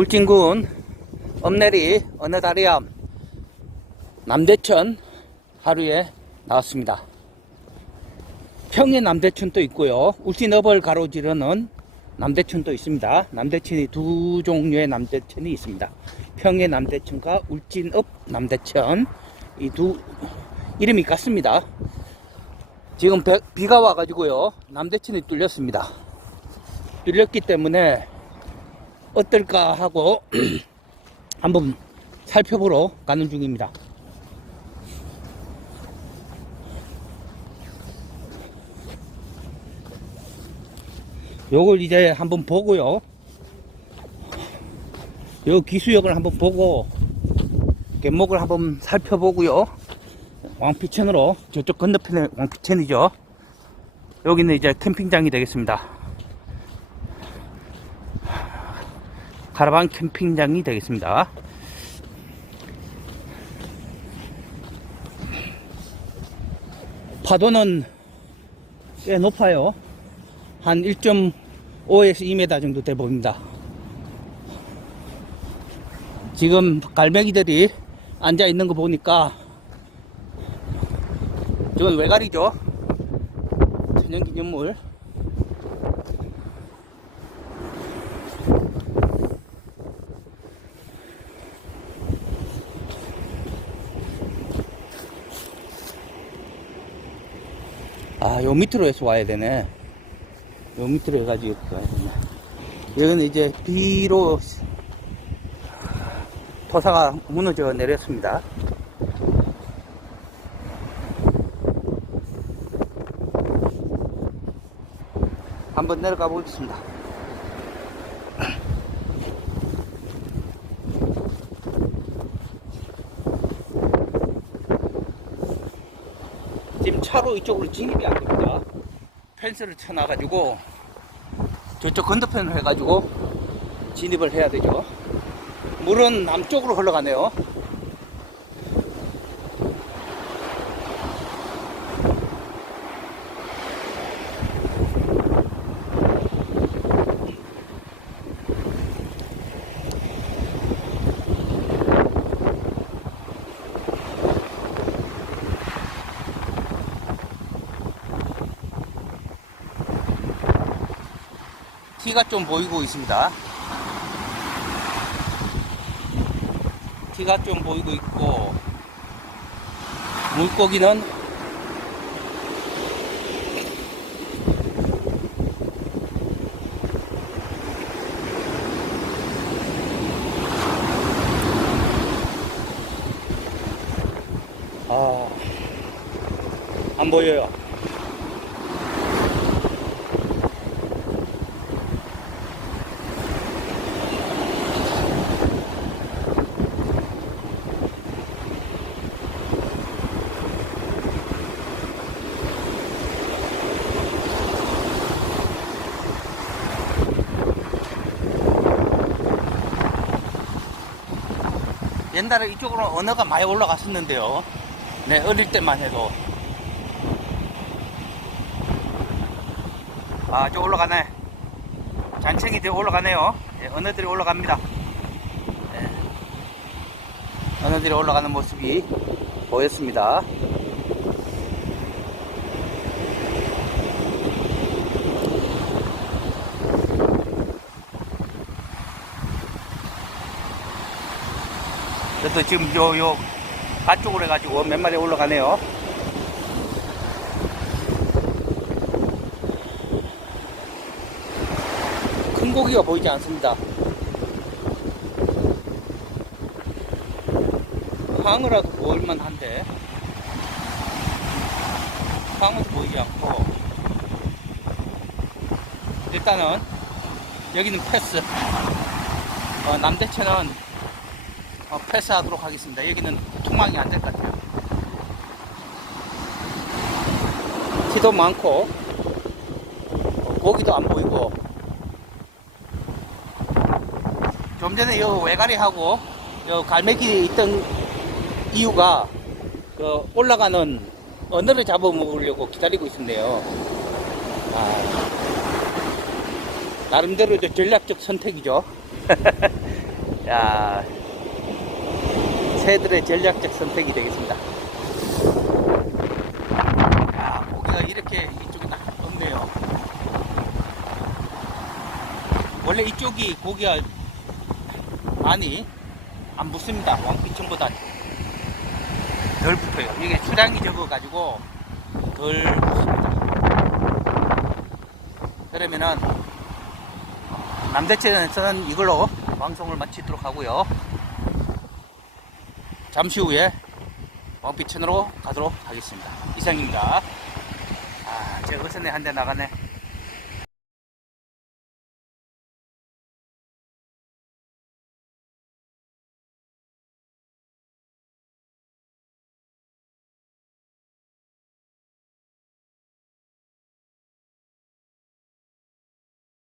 울진군 엄내리 어느 다리암 남대천 하루에 나왔습니다. 평의 남대천도 있고요. 울진업을 가로지르는 남대천도 있습니다. 남대천이 두 종류의 남대천이 있습니다. 평의 남대천과 울진업 남대천 이 두 이름이 같습니다. 지금 배- 비가 와가지고요 남대천이 뚫렸습니다. 뚫렸기 때문에 어떨까 하고 한번 살펴보러 가는 중입니다. 요걸 이제 한번 보고요. 요 기수역을 한번 보고 갯목을 한번 살펴보고요. 왕피천으로 저쪽 건너편에 왕피천이죠. 여기는 이제 캠핑장이 되겠습니다. 카라반 캠핑장이 되겠습니다. 파도는 꽤 높아요. 한 1.5에서 2m 정도 돼 보입니다. 지금 갈매기들이 앉아 있는 거 보니까 이건 외갈이죠. 천연기념물. 아, 요 밑으로 해서 와야 되네. 요 밑으로 해가지고 가야 되네. 여기는 이제 비로 토사가 무너져 내렸습니다. 한번 내려가 보겠습니다. 차로 이쪽으로 진입이 안 됩니다. 펜스를 쳐놔가지고 저쪽 건너편을 해가지고 진입을 해야 되죠. 물은 남쪽으로 흘러가네요. 티가 좀 보이고 있습니다. 티가 좀 보이고 있고 물고기는 아, 안 보여요. 옛날에 이쪽으로 언어가 많이 올라갔었는데요. 네, 어릴 때만 해도. 아, 저 올라가네. 잔챙이 더 올라가네요. 네, 언어들이 올라갑니다. 네. 언어들이 올라가는 모습이 보였습니다. 그래서 지금 요, 요, 가쪽으로 해가지고 몇 마리 올라가네요. 큰 고기가 보이지 않습니다. 광어라도 보일만 한데, 광어도 보이지 않고, 일단은, 여기는 패스. 어, 남대천은 어, 패스하도록 하겠습니다. 여기는 투망이 안 될 것 같아요. 티도 많고 어, 고기도 안 보이고 좀 전에 요 외가리하고 요 갈매기 있던 이유가 그 올라가는 어느를 잡아먹으려고 기다리고 있었네요. 아, 나름대로 저 전략적 선택이죠. 야, 새들의 전략적 선택이 되겠습니다. 야, 고기가 이렇게 이쪽에 딱 없네요. 원래 이쪽이 고기가 많이 안 붙습니다. 왕피청보다 덜 붙어요. 이게 수량이 적어가지고 덜 붙습니다. 그러면은 남대천에서는 이걸로 방송을 마치도록 하고요. 잠시 후에 왕피천으로 가도록 하겠습니다. 이상입니다. 아, 제 어선에 한 대 나가네.